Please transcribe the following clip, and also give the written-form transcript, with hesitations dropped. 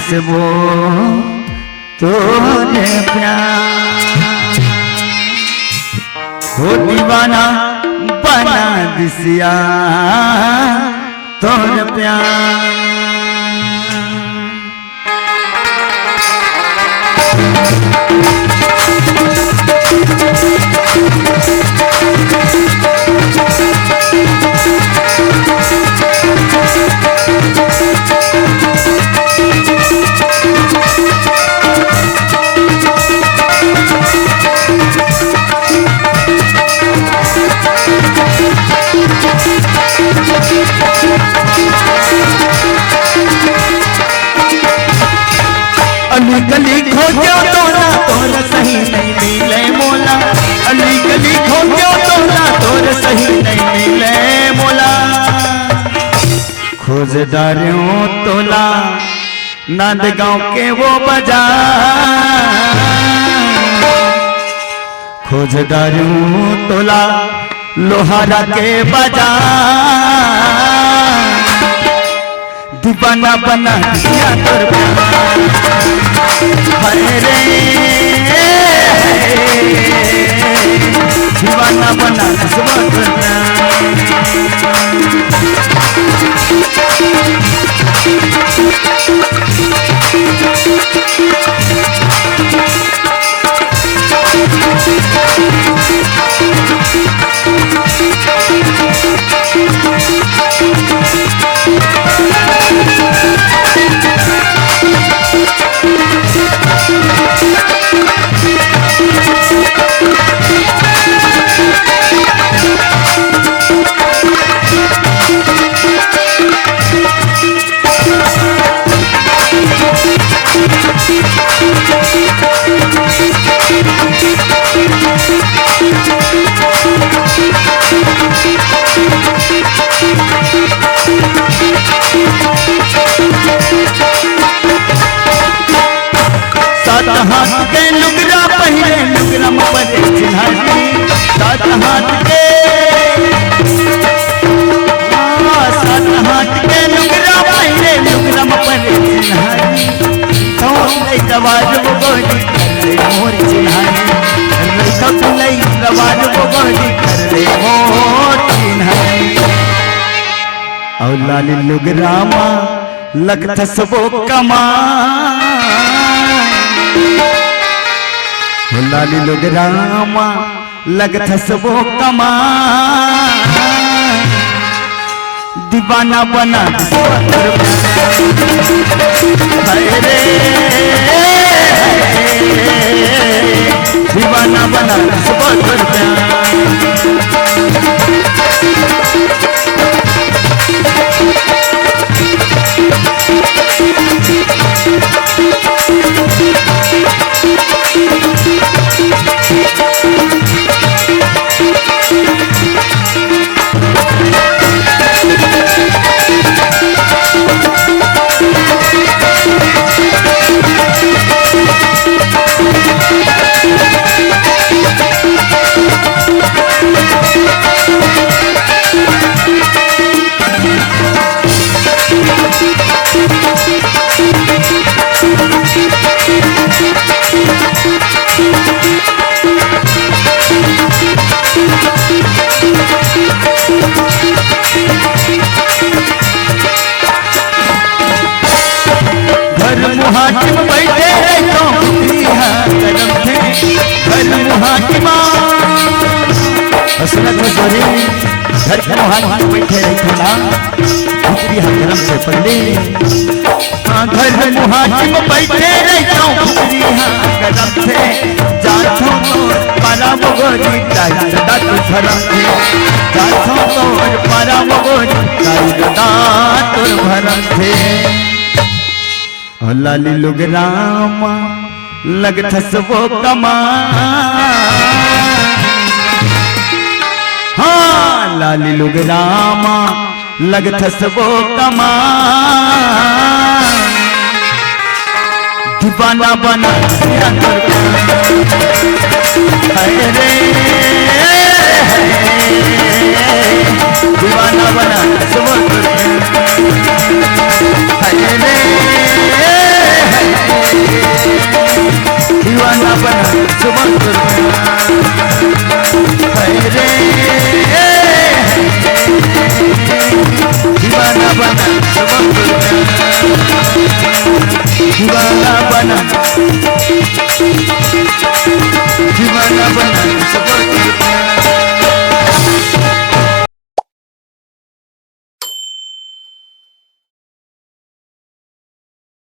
दिसबो तोरे प्यार हो दीवाना बना दिसिया तोरे प्यार। अली गली खोजो तोला तोर सही नहीं मिले मोला, अली गली खोजो तोला तोर सही नहीं मिले मोला। खोजदारियों तोला नांदगांव के वो बाजार, खोजदारियों तोला लोहारा के बाजार। दीवाना बना दिया तोर प्यार रे, दीवाना बना दिया तोर हाथ के लुगरा पहले लुगरम पर चिन्हारी, सात हाथ के लुगरा पहले लुगरम पर चिन्हारी। रवाज बोली कर ले मोर चिन्हारी, रवाज बोली कर ले मोर चिन्हारी। और लाली लुगरामा लगता सबो कमा, लाली लुगरामा लगता सबो कमा। दीवाना बना रे, दीवाना बना सबो हाकिम बैठे तो करम थे, घर मुहाकिमा हसरत जोरी, घर के मुहाकिम बैठे थोड़ा उतरी करम से पल्ले। हाँ घर मुहाकिम बैठे तो उतरी करम थे, जाथों तो पारा मगोरी दाई दात भरम थे, जाथों तो पारा मगोरी दाई दात भरम थे। लाली लुगरामा लगता सबो कमा, हाँ लाली लुगरामा लगता सबो कमा। दीवाना बना दिया तोर प्यार